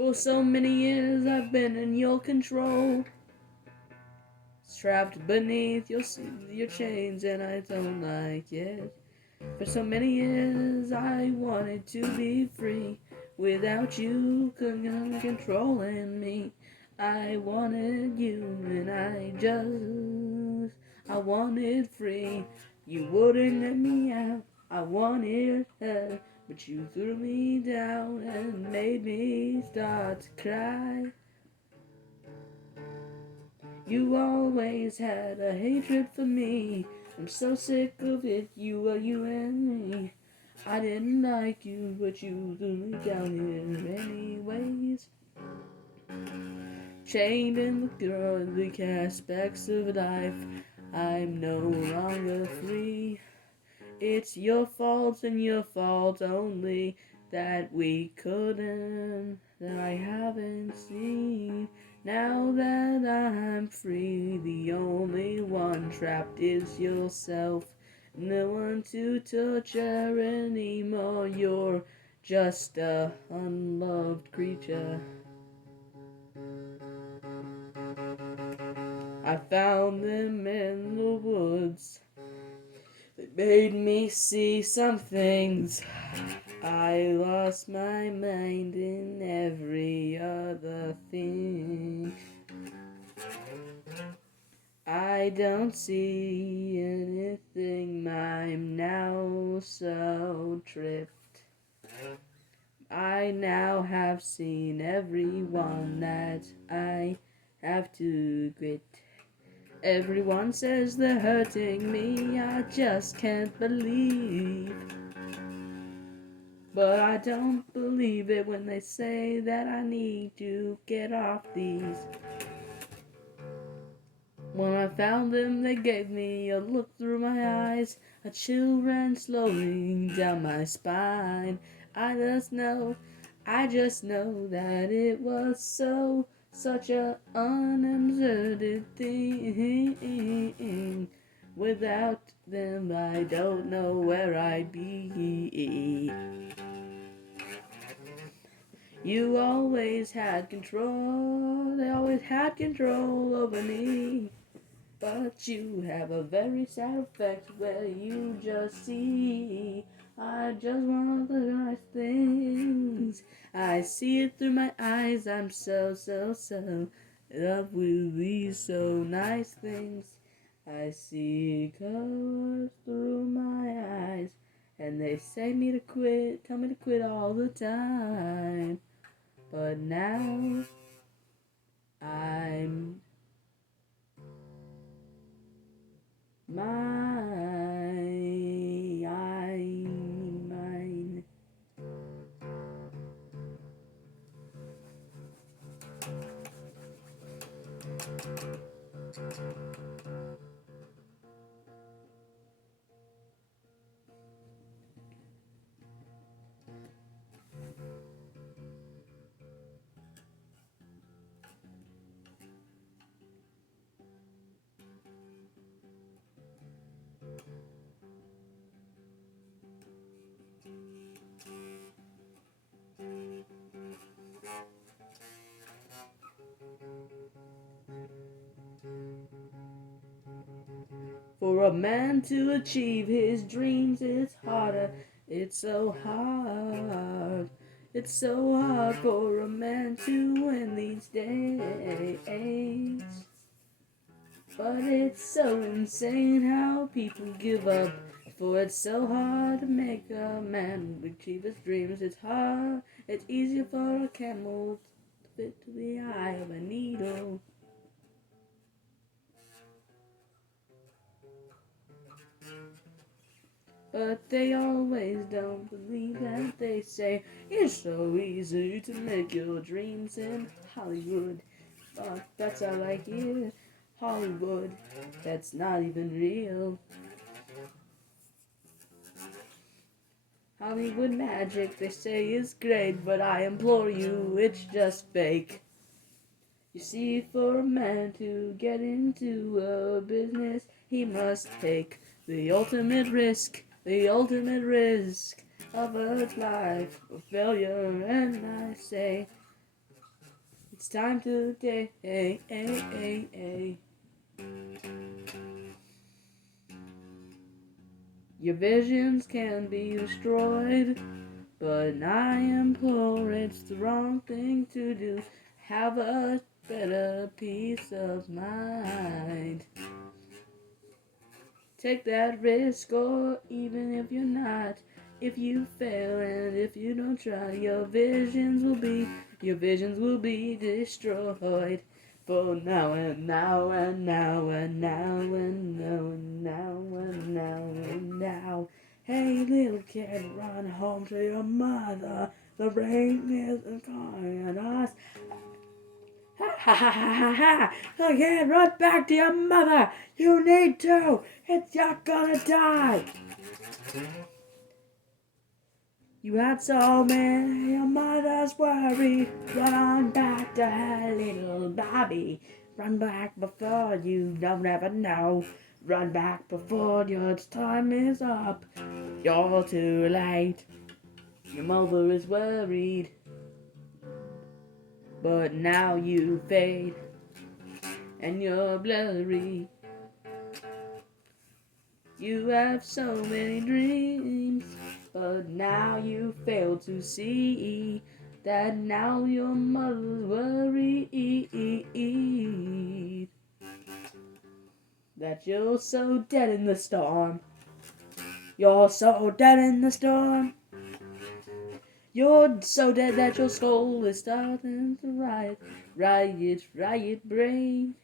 For so many years I've been in your control, trapped beneath your chains, and I don't like it. For so many years I wanted to be free, without you controlling me. I wanted you and I wanted free. You wouldn't let me out, I wanted her, but you threw me down and made me start to cry. You always had a hatred for me. I'm so sick of it, you and me. I didn't like you, but you threw me down here anyways. Chained in the aspects of life, I'm no longer free. It's your fault and your fault only that I haven't seen. Now that I'm free, the only one trapped is yourself. No one to torture anymore, you're just a unloved creature. I found them in the woods. They made me see some things. I lost my mind in every other thing. I don't see anything, I'm now so tripped. I now have seen everyone that I have to quit. Everyone says they're hurting me, I just can't believe. But I don't believe it when they say that I need to get off these. When I found them, they gave me a look through my eyes. A chill ran slowly down my spine. I just know that it was such a unabsurd thing. Without them, I don't know where I'd be. You always had control, they always had control over me. But you have a very sad effect where you just see. I just want the nice things. I see it through my eyes. I'm so in love with these so nice things. I see colors through my eyes, and they say me to quit, tell me to quit all the time. But now I'm mine. For a man to achieve his dreams, it's harder. It's so hard. It's so hard for a man to win these days. But it's so insane how people give up. For it's so hard to make a man achieve his dreams. It's hard. It's easier for a camel to fit to the eye of a needle. But they always don't believe that. They say it's so easy to make your dreams in Hollywood. But that's all I hear. Hollywood, that's not even real. Hollywood magic, they say, is great, but I implore you, it's just fake. You see, for a man to get into a business, he must take the ultimate risk of a life of failure. And I say, It's time today. Your visions can be destroyed, but I implore it's the wrong thing to do. Have a better peace of mind. Take that risk, or even if you're not, if you fail and if you don't try, your visions will be destroyed. For now and now and now and now and now and now and now and now. Hey little kid, run home to your mother. The rain isn't calling on us. Ha ha ha ha ha! Little kid, run back to your mother. You need to. You're gonna die. You had so many, your mother's worried. Run back to her little Bobby. Run back before you don't ever know. Run back before your time is up. You're too late. Your mother is worried. But now you fade. And you're blurry. You have so many dreams, but now you fail to see that now your mother's worried that you're so dead in the storm. You're so dead in the storm. You're so dead that your soul is starting to riot, riot, brain.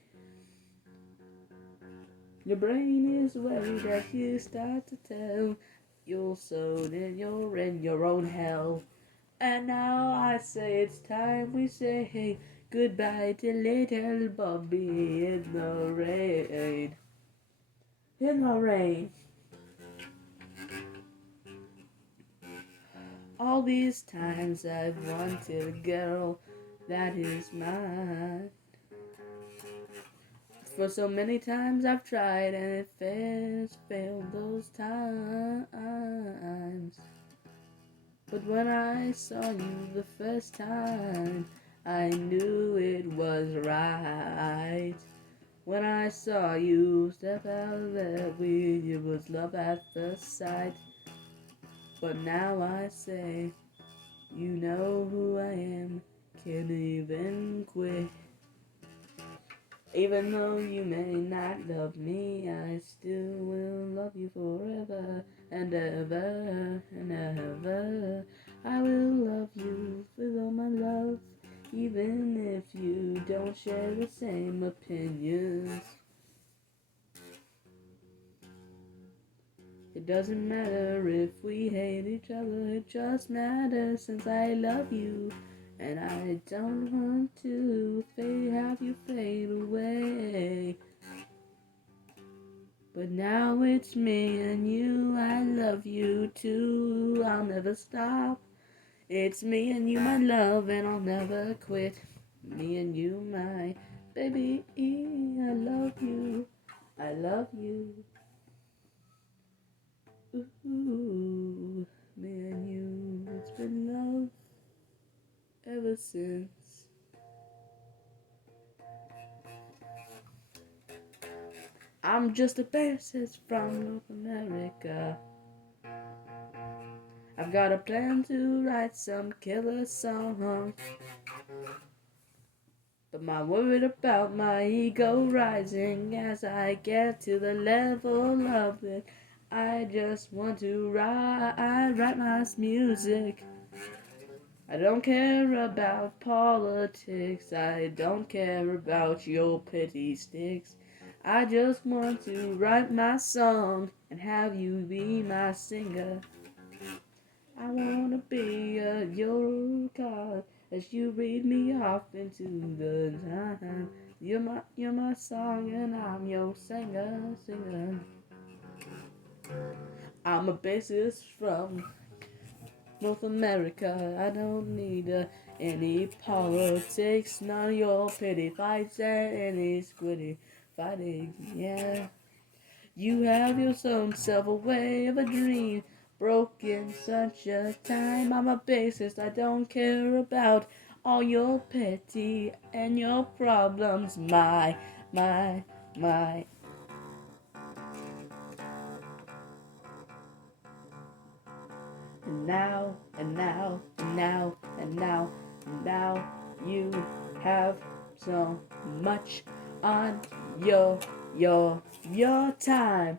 Your brain is worried as you start to tell. You're so dead, you're in your own hell. And now I say it's time we say hey, goodbye to little Bobby in the rain. In the rain. All these times I've wanted a girl that is mine. For so many times I've tried and it failed those times. But when I saw you the first time, I knew it was right. When I saw you step out there, it was love at first sight. But now I say, you know who I am, can't even quit. Even though you may not love me, I still will love you forever and ever and ever. I will love you with all my love, even if you don't share the same opinions. It doesn't matter if we hate each other, it just matters since I love you. And I don't want to have you fade away. But now it's me and you, I love you too, I'll never stop. It's me and you, my love, and I'll never quit. Me and you, my baby, I love you, I love you. Ooh, me and you, it's been love ever since. I'm just a bassist from North America. I've got a plan to write some killer song, but I'm worried about my ego rising as I get to the level of it. I just want to write my music. I don't care about politics, I don't care about your petty sticks. I just want to write my song and have you be my singer. I wanna be your god as you read me off into the time. You're my song and I'm your singer. I'm a bassist from North America. I don't need any politics, none of your petty fights and any squiddy fighting. Yeah. You have your own self a way of a dream, broken such a time. I'm a bassist, I don't care about all your pity and your problems, my. And now, and now, and now, and now, and now, you have so much on your time.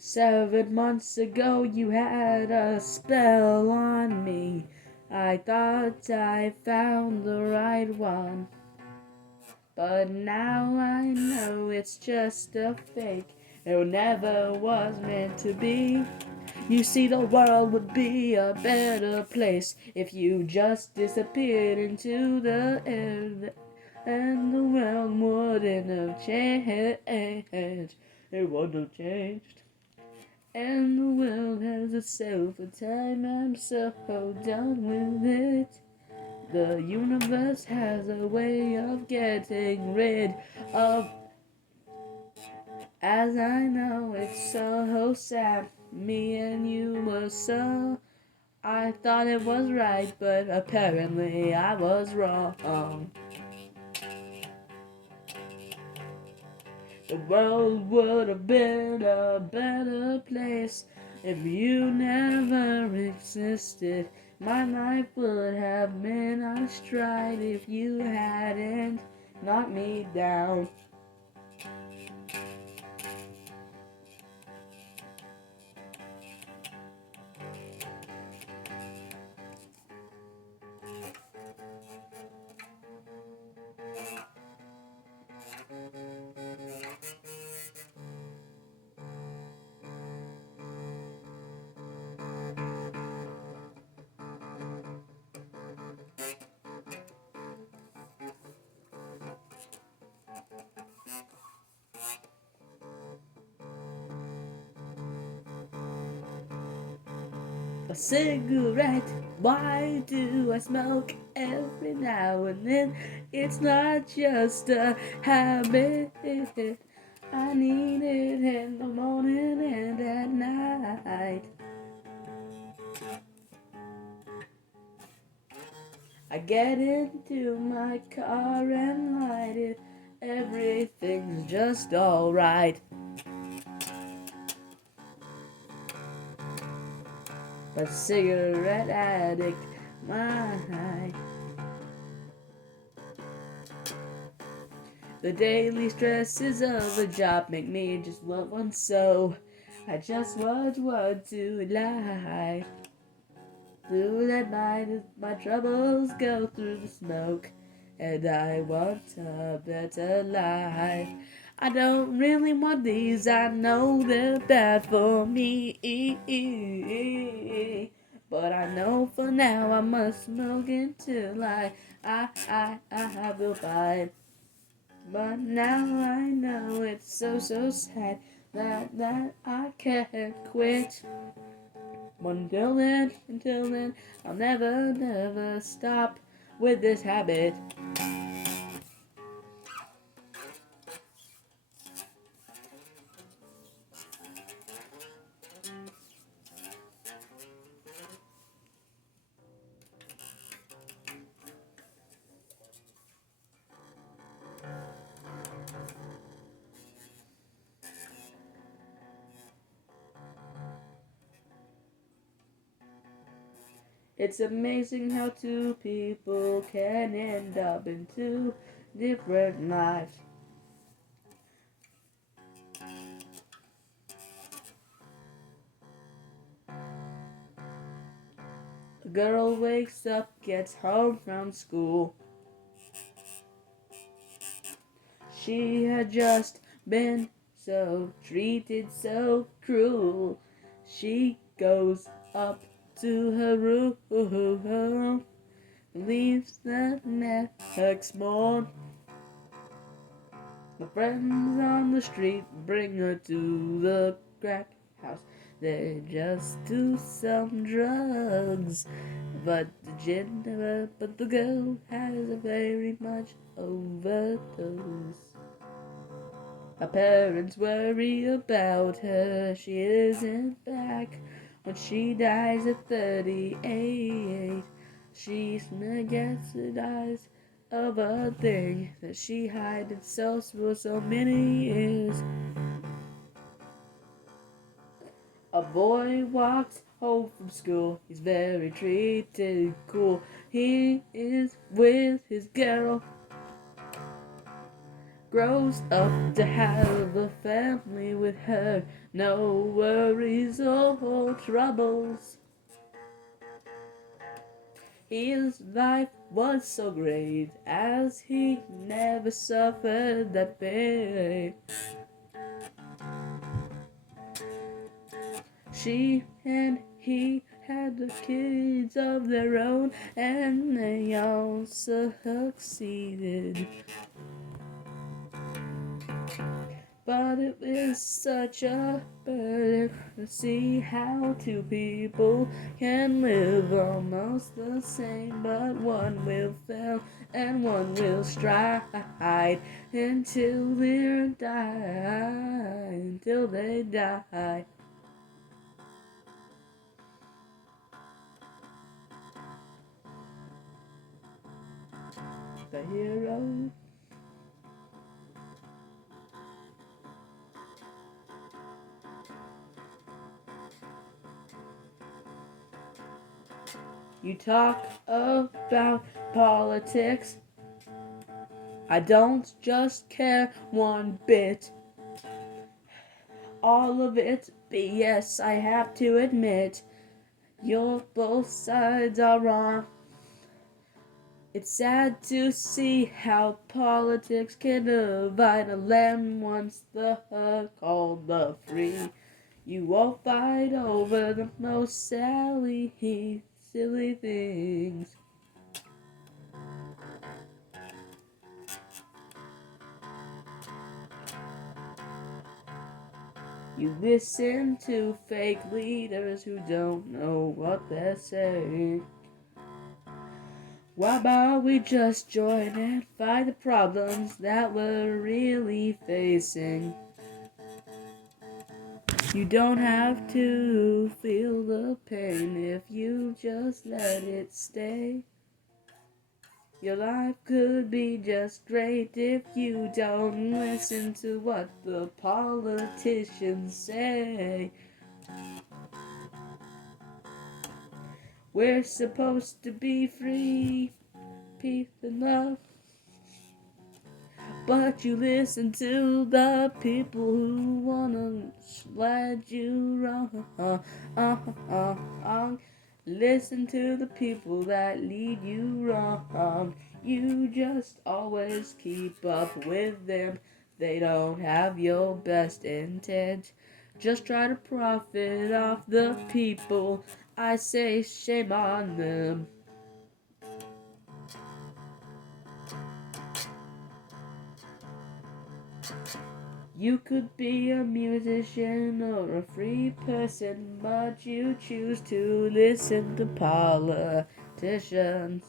7 months ago you had a spell on me. I thought I found the right one, but now I know it's just a fake. It never was meant to be. You see, the world would be a better place if you just disappeared into the air, and the world wouldn't have changed. It wouldn't have changed. And the world has itself a time. I'm so done with it. The universe has a way of getting rid of. As I know, it's so sad. Me and you were so. I thought it was right, but apparently I was wrong. The world would have been a better place if you never existed. My life would have been on stride if you hadn't knocked me down. A cigarette, why do I smoke every now and then? It's not just a habit. I need it in the morning and at night. I get into my car and light it. Everything's just alright. But cigarette addict, my. The daily stresses of a job make me just want one, so I just want one to lie. Through that night, my troubles go through the smoke, and I want a better life. I don't really want these, I know they're bad for me, but I know for now I must smoke until I will find. But now I know it's so sad that I can't quit. But until then, I'll never stop with this habit. It's amazing how two people can end up in two different lives. A girl wakes up, gets home from school. She had just been so treated so cruel. She goes up to her room, leaves the next morning. My friends on the street bring her to the crack house. They just do some drugs, but the girl has a very much overdose. Her parents worry about her. She isn't back when she dies at 38. She gets the eyes of a thing that she hid for so many years. A boy walks home from school. He's very treated cool. He is with his girl. Grows up to have a family with her. No worries or troubles. His life was so great as he never suffered that pain. She and he had the kids of their own, and they all succeeded. But it is such a burden to see how two people can live almost the same, but one will fail and one will strive until they die. The hero. You talk about politics. I don't just care one bit. All of it BS, I have to admit. Both sides are wrong. It's sad to see how politics can divide a land once called the free. You all fight over the most silly things. You listen to fake leaders who don't know what they're saying. Why about we just join and fight the problems that we're really facing? You don't have to feel the pain if you just let it stay. Your life could be just great if you don't listen to what the politicians say. We're supposed to be free, peace and love. But you listen to the people who wanna lead you wrong. Listen to the people that lead you wrong. You just always keep up with them. They don't have your best intent. Just try to profit off the people. I say shame on them. You could be a musician or a free person, but you choose to listen to politicians.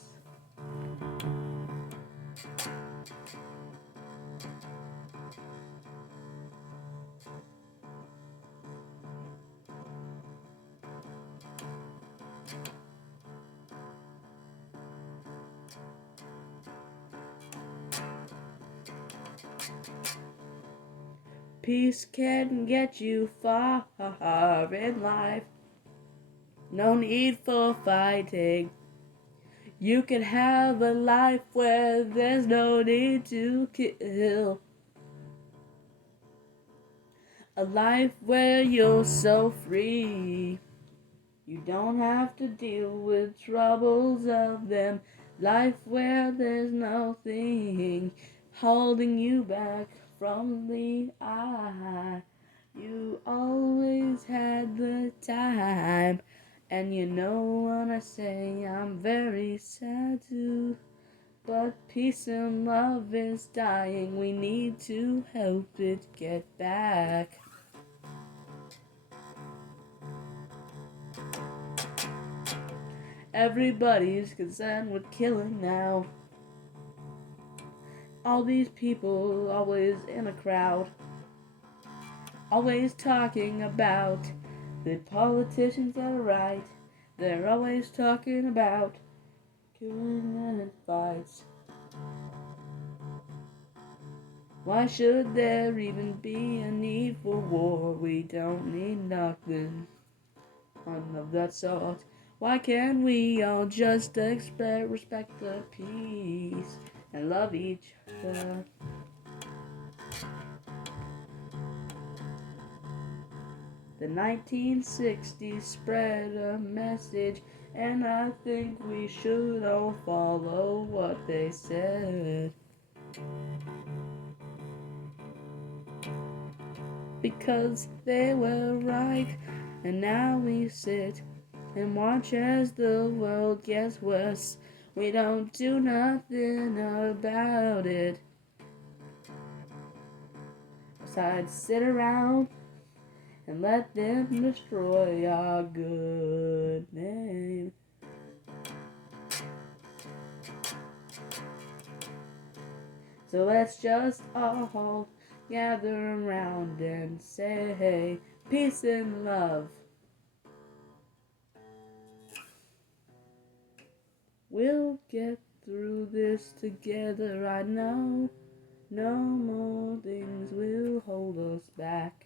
Peace can get you far in life. No need for fighting. You can have a life where there's no need to kill. A life where you're so free. You don't have to deal with troubles of them. Life where there's nothing holding you back from the eye. You always had the time. And you know when I say I'm very sad too. But peace and love is dying. We need to help it get back. Everybody's concerned with killing now. All these people always in a crowd. always talking about the politicians that are right. They're always talking about killing and fights. Why should there even be a need for war? We don't need nothing of that sort. Why can't we all just respect the peace and love each other? The 1960s spread a message, and I think we should all follow what they said. Because they were right, and now we sit and watch as the world gets worse. We don't do nothing about it besides sit around and let them destroy our good name. So let's just all gather around and say, hey, peace and love. We'll get through this together, I know. No more things will hold us back.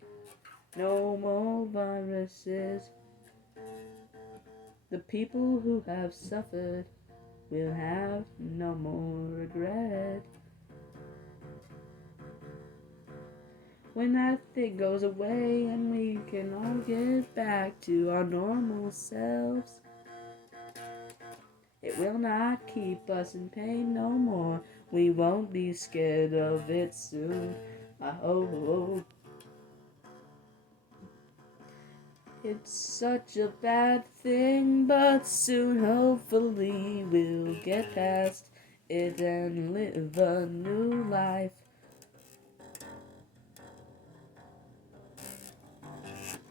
No more viruses. The people who have suffered will have no more regret. When that thing goes away and we can all get back to our normal selves, it will not keep us in pain no more. We won't be scared of it soon, I hope. It's such a bad thing, but soon hopefully we'll get past it and live a new life.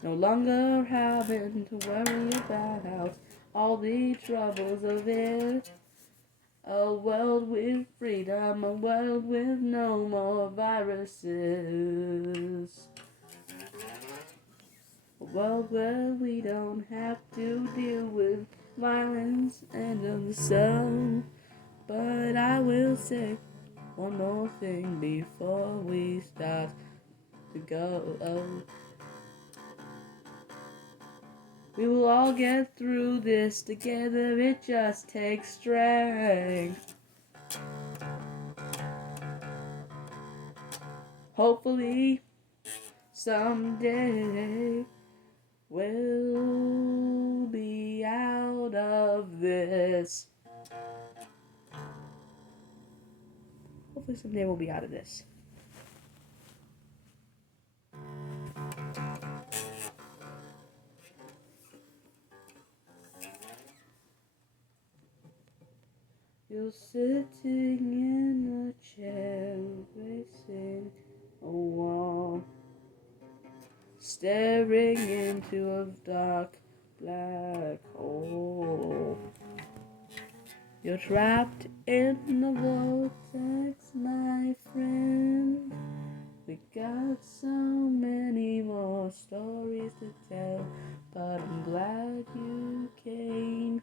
No longer having to worry about all the troubles of it. A world with freedom, a world with no more viruses. A world where we don't have to deal with violence and unsolved. But I will say one more thing before we start to go. We will all get through this together, it just takes strength. Hopefully, someday we'll be out of this. Hopefully someday we'll be out of this. You're sitting in a chair facing a wall, staring into a dark black hole. You're trapped in the vortex, my friend. We got so many more stories to tell, but I'm glad you came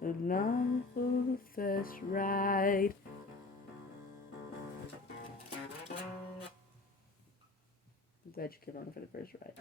along for the first ride. I'm glad you came along for the first ride.